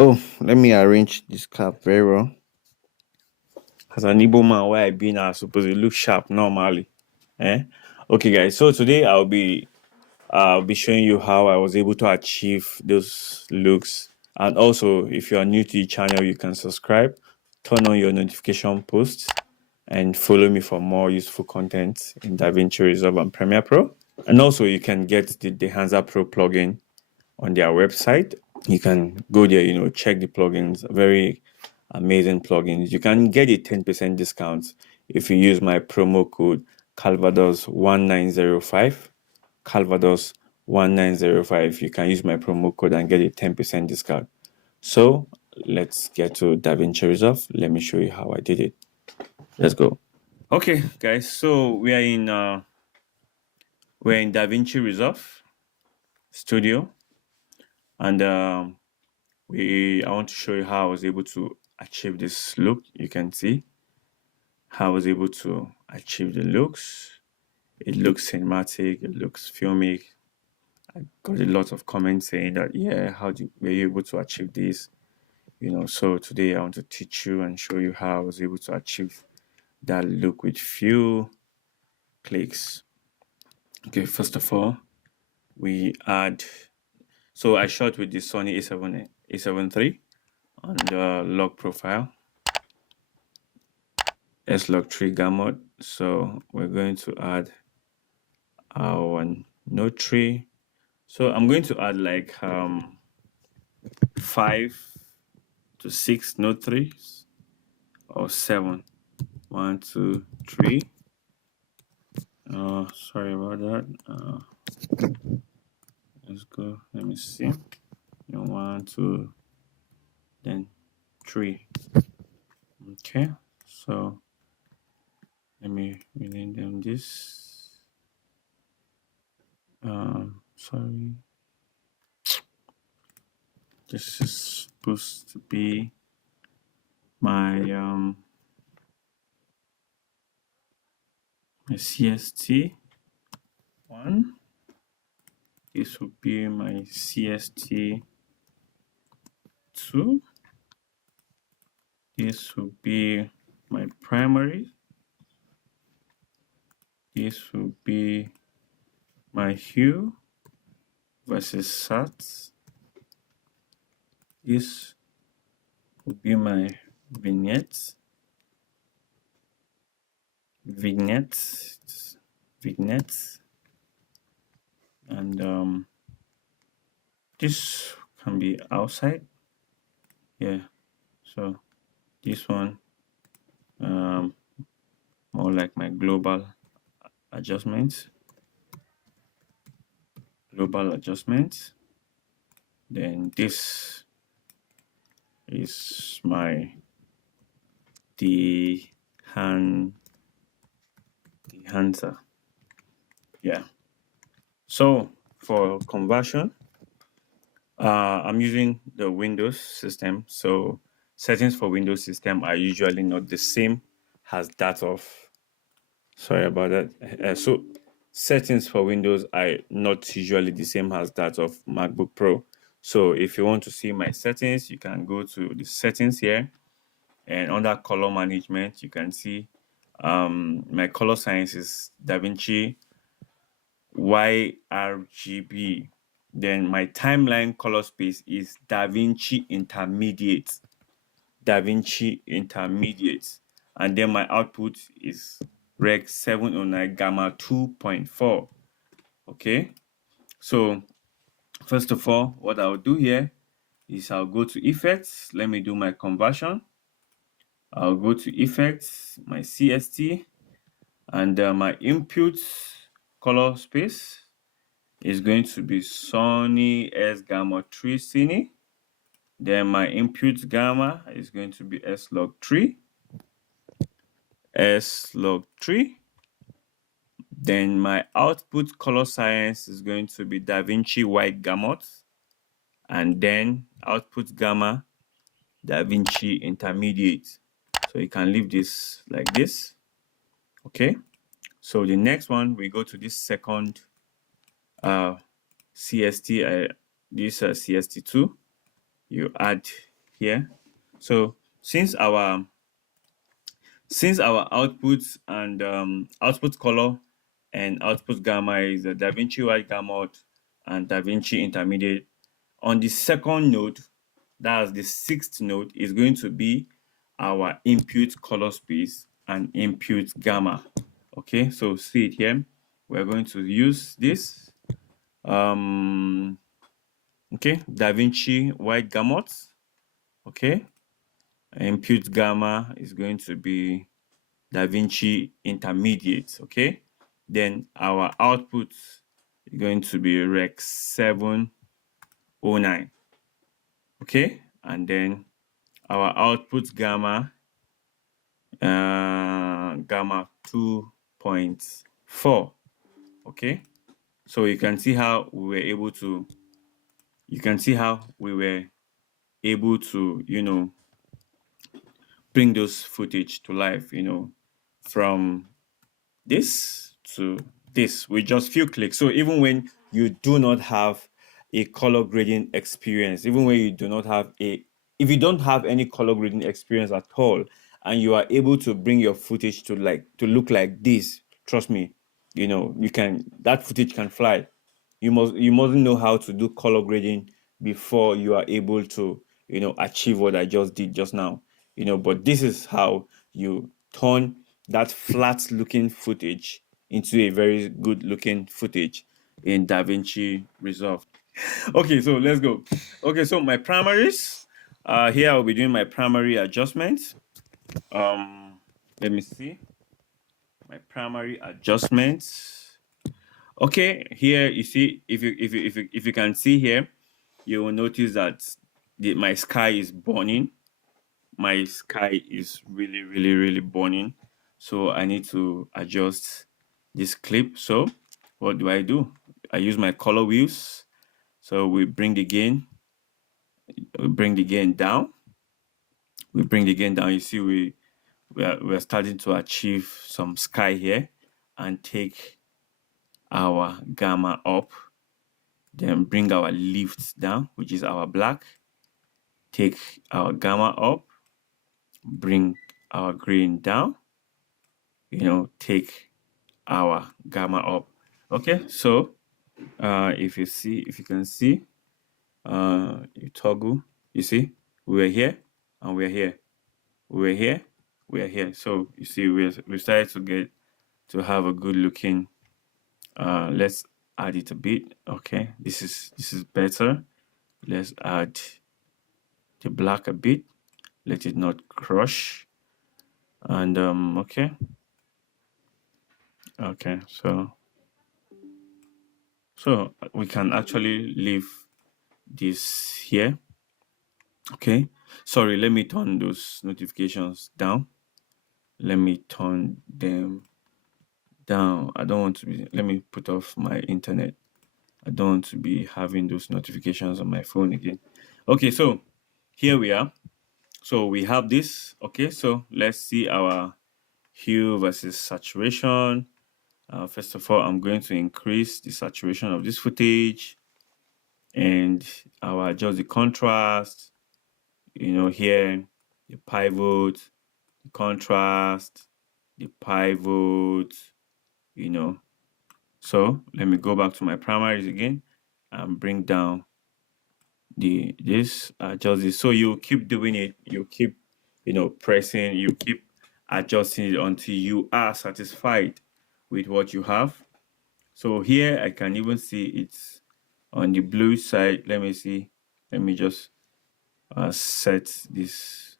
Oh, let me arrange this cap very well. As an Igbo man, where I be now, I suppose it look sharp normally. Eh? Okay, guys. So today I'll be showing you how I was able to achieve those looks. And also, if you are new to the channel, you can subscribe, turn on your notification posts, and follow me for more useful content in DaVinci Resolve and Premiere Pro. And also, you can get the Dehancer Pro plugin on their website. You can go there, check the plugins. Very amazing plugins. You can get a 10% discount if you use my promo code Calvados1905. Calvados1905. You can use my promo code and get a 10% discount. So let's get to DaVinci Resolve. Let me show you how I did it. Let's go. Okay, guys. So we're in DaVinci Resolve Studio, and I want to show you how I was able to achieve this look. You can see how I was able to achieve the looks. It looks cinematic. It looks filmic. I got a lot of comments saying that, yeah, were you able to achieve this? So today I want to teach you and show you how I was able to achieve that look with few clicks. Okay, first of all, we add. So I shot with the Sony A7 III on the log profile, S-Log3 gamut. So we're going to add our node tree. So I'm going to add like 5 to 6 node trees or 7. 1, 2, 3. Sorry about that. Let's go. Let me see. 1, 2, then 3. Okay. So let me rename them this. Sorry. This is supposed to be my CST one. This will be my CST 2. This will be my primary. This will be my hue versus sat. This will be my vignette. And this can be outside. Yeah. So this one more like my global adjustments. Then this is my Dehancer. Yeah. So for conversion, I'm using the Windows system. So settings for Windows system are usually not the same as that of. Sorry about that. So settings for Windows are not usually the same as that of MacBook Pro. So if you want to see my settings, you can go to the settings here, and under color management, you can see my color science is DaVinci YRGB. Then my timeline color space is DaVinci Intermediate. And then my output is Rec 709 Gamma 2.4. Okay, so first of all, what I'll do here is I'll go to Effects. Let me do my conversion. I'll go to Effects, my CST, and my input color space is going to be Sony S Gamma 3 Cine. Then my input gamma is going to be S-Log3. Then my output color science is going to be DaVinci White Gamut. And then output gamma, DaVinci Intermediate. So you can leave this like this. Okay. So the next one, we go to this second CST, this CST2. you add here. So since our output and output color and output gamma is a DaVinci White Gamut and DaVinci Intermediate, on the second node, that's the sixth node, is going to be our input color space and input gamma. Okay, so see it here. We're going to use this. Okay, DaVinci White Gamut. Okay, input gamma is going to be DaVinci Intermediate. Okay, then our output is going to be Rec 709. Okay, and then our output gamma gamma 2.4. Okay, so you can see how we were able to bring those footage to life, from this to this with just few clicks. So even when you do not have a color grading experience, even when you do not have if you don't have any color grading experience at all, and you are able to bring your footage to look like this, trust me, that footage can fly. You mustn't know how to do color grading before you are able to achieve what I just did just now. But this is how you turn that flat looking footage into a very good looking footage in DaVinci Resolve. Okay, so let's go. Okay, so my primaries, here I'll be doing my primary adjustments. Let me see my primary adjustments. Okay, here you see, if you can see here, you will notice that my sky is burning. My sky is really, really, really burning. So I need to adjust this clip. So what do? I use my color wheels. So we bring the gain down. You see, we're starting to achieve some sky here, and take our gamma up. Then bring our lift down, which is our black. Take our gamma up. Bring our green down. Take our gamma up. Okay, so if you can see, you toggle, you see, we're here and we're here. We're here, we're here. So you see, we started to have a good looking. Let's add it a bit. Okay, this is better. Let's add the black a bit. Let it not crush. And okay, so we can actually leave this here. Okay, sorry, let me turn those notifications down. Let me turn them down. I don't want to be, let me put off my internet. I don't want to be having those notifications on my phone again. Okay, so here we are. So we have this. Okay, so let's see our hue versus saturation. First of all, I'm going to increase the saturation of this footage, and I'll adjust the contrast. Here, the pivot, the contrast, the pivot, So let me go back to my primaries again and bring down adjust this. So you keep doing it, you keep, pressing, you keep adjusting it until you are satisfied with what you have. So here I can even see it's on the blue side. Let me see. Let me just set this.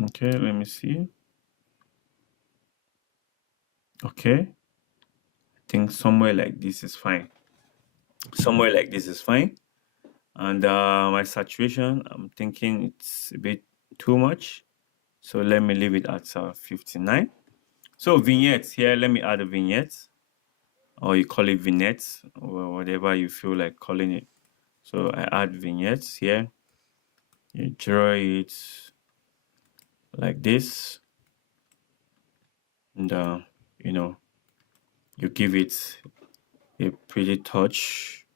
Okay, let me see. Okay, I think somewhere like this is fine. Somewhere like this is fine. And my saturation, I'm thinking it's a bit too much. So let me leave it at 59. So vignettes here, let me add a vignette, or you call it vignettes, or whatever you feel like calling it. So I add vignettes here. You draw it like this, and you give it a pretty touch.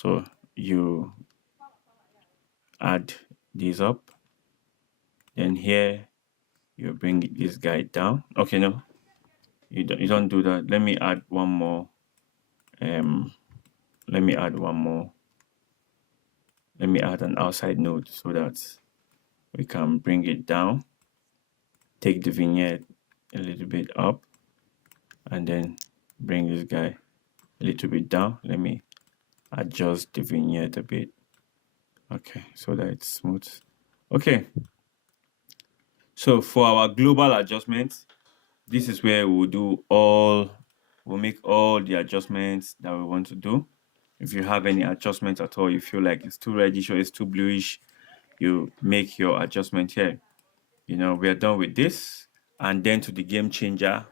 So you add these up, then here you bring this guy down. Okay, no, you don't do that. Let me add one more. Let me add one more. Let me add an outside node so that we can bring it down. Take the vignette a little bit up, and then bring this guy a little bit down. Let me adjust the vignette a bit. Okay, so that it's smooth. Okay, so for our global adjustments, this is where we'll make all the adjustments that we want to do. If you have any adjustments at all, you feel like it's too reddish or it's too bluish, you make your adjustment here. We are done with this. And then to the game changer,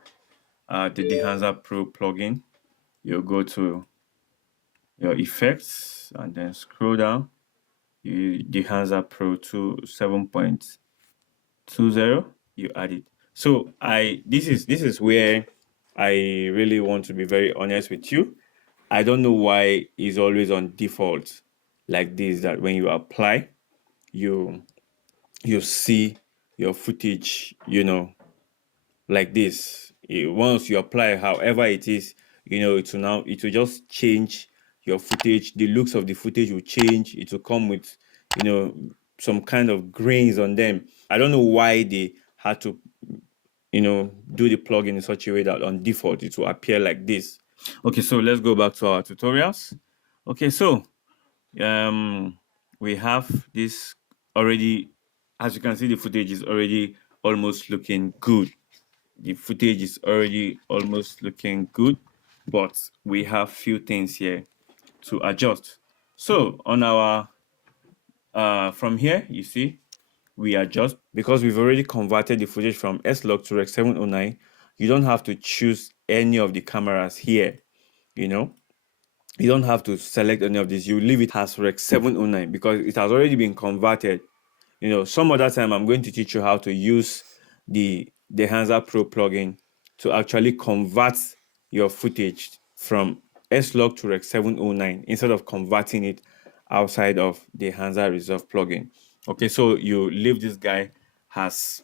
the Dehancer Pro plugin, you go to your effects and then scroll down. Dehancer Pro to 7.20, you add it. So this is where I really want to be very honest with you. I don't know why it's always on default like this, that when you apply, you see your footage, like this. Once you apply, however it is, it will just change your footage. The looks of the footage will change. It will come with, some kind of grains on them. I don't know why they had to, do the plugin in such a way that on default it will appear like this. Okay, so let's go back to our tutorials. Okay, so we have this already. As you can see, the footage is already almost looking good. The footage is already almost looking good, but we have few things here to adjust. So on our from here, you see, we adjust because we've already converted the footage from S-Log to Rec 709. You don't have to choose any of the cameras here. You don't have to select any of these. You leave it as Rec 709 because it has already been converted. Some other time I'm going to teach you how to use the Dehancer Pro plugin to actually convert your footage from S-Log to Rec 709 instead of converting it outside of the Dehancer Resolve plugin. Okay, so you leave this guy has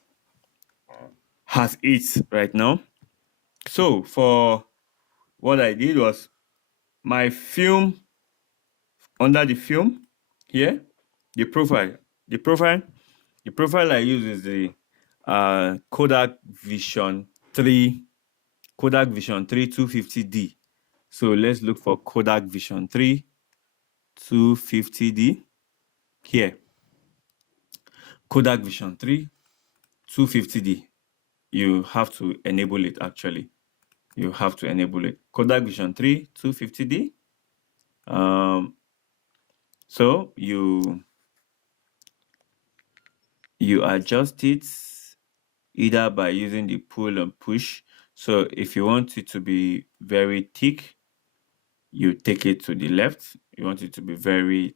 it right now. So for what I did was my film, under the film here, the profile I use is the Kodak Vision 3 250D. So let's look for Kodak Vision 3 250D here. Kodak Vision 3 250D. You have to enable it actually. You have to enable it. Kodak Vision 3 250D. So you adjust it either by using the pull and push. So if you want it to be very thick, you take it to the left. You want it to be very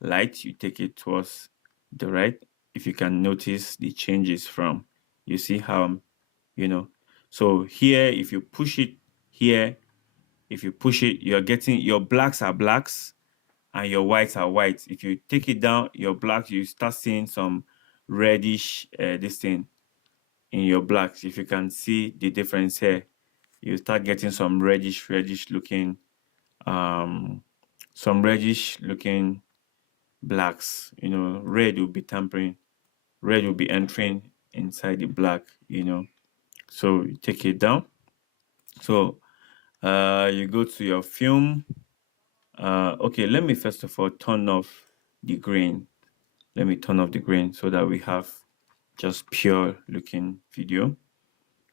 light, you take it towards the right. If you can notice the changes from, you see how, so here, if you push it here, if you push it, you're getting, your blacks are blacks and your whites are whites. If you take it down, your blacks, you start seeing some reddish, this thing in your blacks. If you can see the difference here, you start getting some reddish looking, blacks. Red will be tampering, red will be entering inside the black. So you take it down. So you go to your film. Okay, let me first of all turn off the grain. Let me turn off the grain so that we have just pure looking video.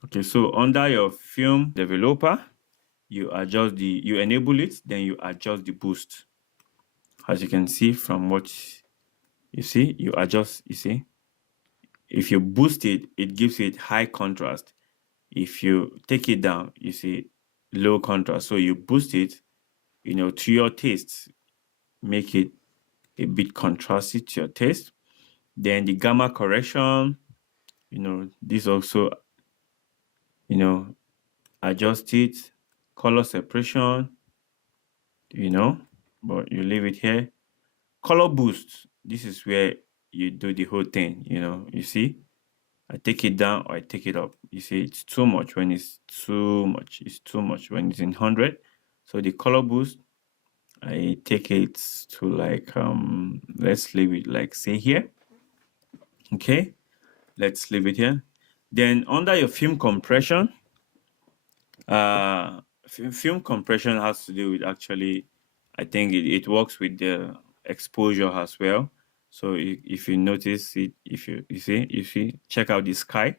Okay, so under your film developer, you enable it, then you adjust the boost. As you can see from what you see, you adjust, you see. If you boost it, it gives it high contrast. If you take it down, you see low contrast. So you boost it, to your taste, make it a bit contrasty to your taste. Then the gamma correction, this also, adjust it. Color separation, but you leave it here. Color boost, this is where you do the whole thing, you see. I take it down or I take it up. You see, it's too much when it's too much. It's too much when it's in 100. So the color boost, I take it to like, let's leave it like say here. Okay, let's leave it here. Then under your film compression, film compression has to do with actually, I think it works with the exposure as well. So if you notice it, if you see, check out the sky.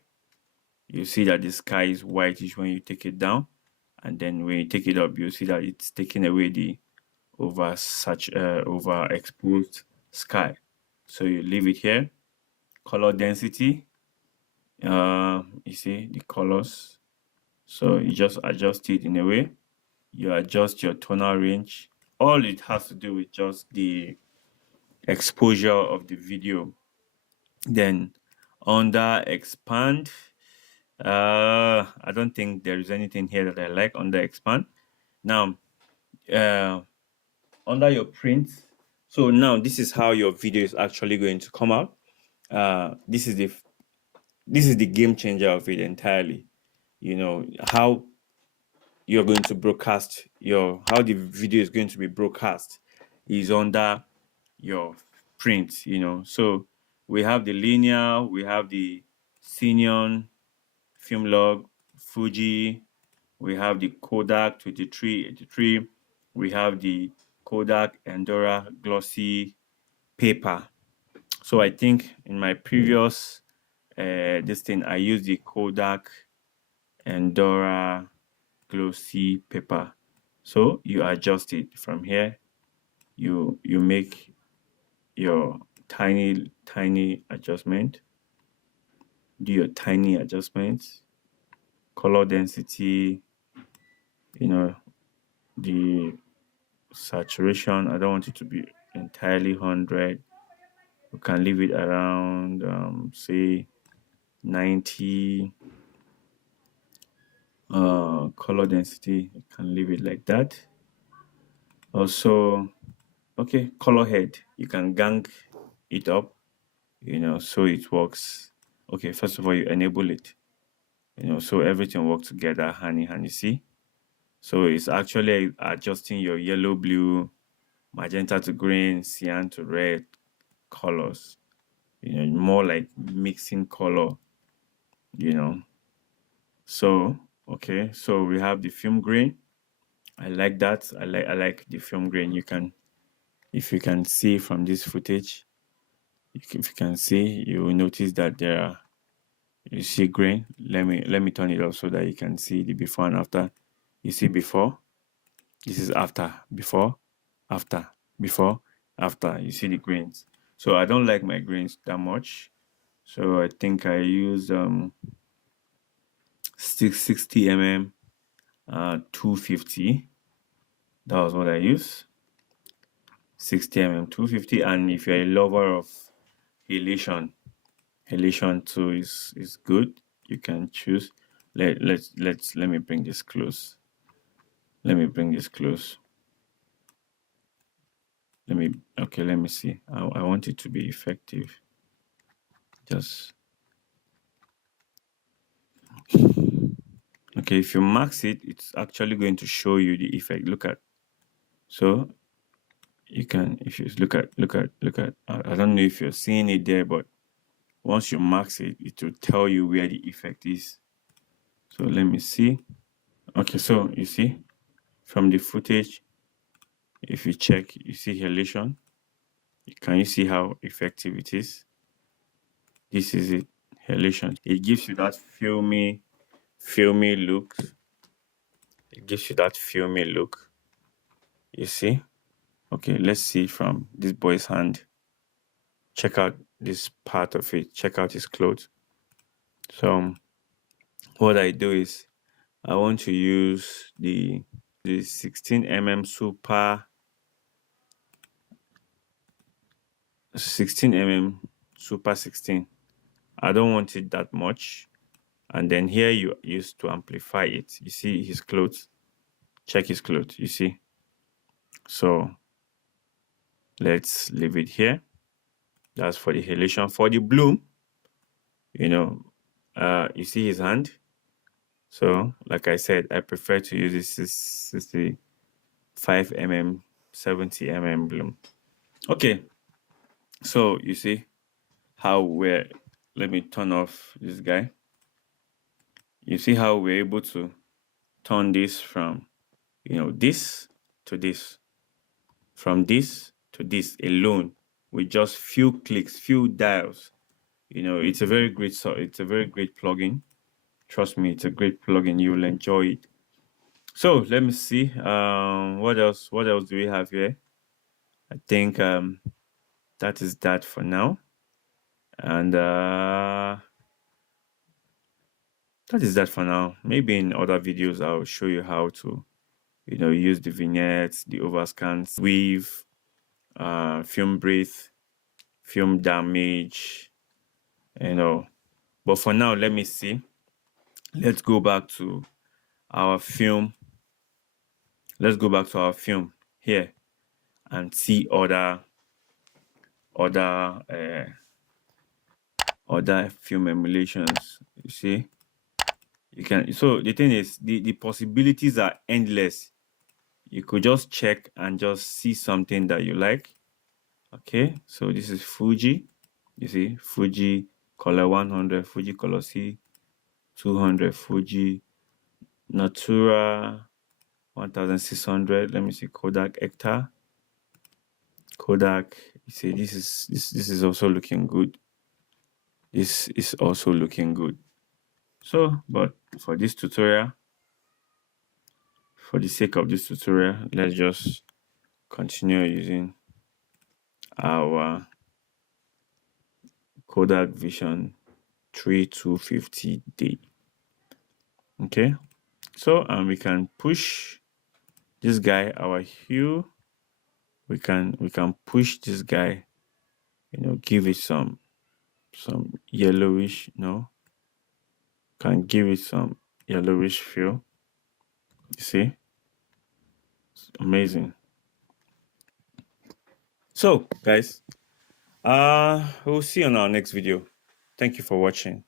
You see that the sky is whitish when you take it down, and then when you take it up, you see that it's taking away the overexposed sky. So you leave it here. Color density, you see the colors. So you just adjust it in a way. You adjust your tonal range. All it has to do with just the exposure of the video. Then under expand, I don't think there is anything here that I like under expand. Now, under your print, so now this is how your video is actually going to come out. This is the game changer of it entirely. How you're going to broadcast how the video is going to be broadcast is under your print. So we have the linear, we have the Cineon, Filmlog, Fuji, we have the Kodak 2383, we have the Kodak Endora glossy paper. So I think in my previous this thing, I used the Kodak Endora glossy paper. So you adjust it from here. You make your tiny adjustment. Do your tiny adjustments. Color density, the saturation, I don't want it to be entirely 100. You can leave it around say 90. Color density, you can leave it like that. Also, okay, color head, you can gang it up, so it works. Okay, first of all, you enable it, so everything works together hand in hand, you see. So it's actually adjusting your yellow, blue, magenta to green, cyan to red colors, more like mixing color, so okay, so we have the film grain. I like that. I like the film grain. If you can see from this footage, if you can see, you will notice that you see grain. Let me turn it off so that you can see the before and after. You see before, this is after, before, after, before, after. You see the grains. So I don't like my grains that much. So I think I use 60 mm 250. That was what I use. 60 mm 250. And if you're a lover of halation, halation too is good. You can choose. Let me bring this close. Let me bring this close. Let me see. I want it to be effective. Just okay. If you max it, it's actually going to show you the effect. Look at. So you can, if you look at. I don't know if you're seeing it there, but once you max it, it will tell you where the effect is. So let me see. Okay, so you see from the footage, if you check, you see halation. Can you see how effective it is? This is it, halation. It gives you that filmy look. It gives you that filmy look. You see? Okay, let's see from this boy's hand. Check out this part of it. Check out his clothes. So what I do is I want to use the 16 mm super 16 mm super 16. I don't want it that much. And then here you use to amplify it. You see his clothes. Check his clothes. You see. So Let's leave it here. That's for the halation. For the bloom, you see his hand. So, like I said, I prefer to use this 65 mm, 70 mm bloom. Okay, so you see how let me turn off this guy. You see how we're able to turn this from, this to this, from this to this alone with just few clicks, few dials. It's a very great, it's a very great plugin. Trust me, it's a great plugin. You will enjoy it. So let me see. What else? What else do we have here? I think that is that for now. And that is that for now. Maybe in other videos I'll show you how to, use the vignettes, the overscans, weave, film breath, film damage, But for now, let me see. Let's go back to our film. Let's go back to our film here and see other film emulations. You see, you can. So the thing is, the possibilities are endless. You could just check and just see something that you like. Okay, so this is Fuji. You see, Fuji Color 100, Fuji Color C 200, Fuji Natura 1600. Let me see, Kodak Hector. Kodak. You see, this is also looking good. This is also looking good. So, but for this tutorial, for the sake of this tutorial, let's just continue using our Kodak Vision 3250D. Okay, so we can push this guy, our hue. We can push this guy, give it some yellowish, can give it some yellowish feel. You see, it's amazing. So guys, we'll see you on our next video. Thank you for watching.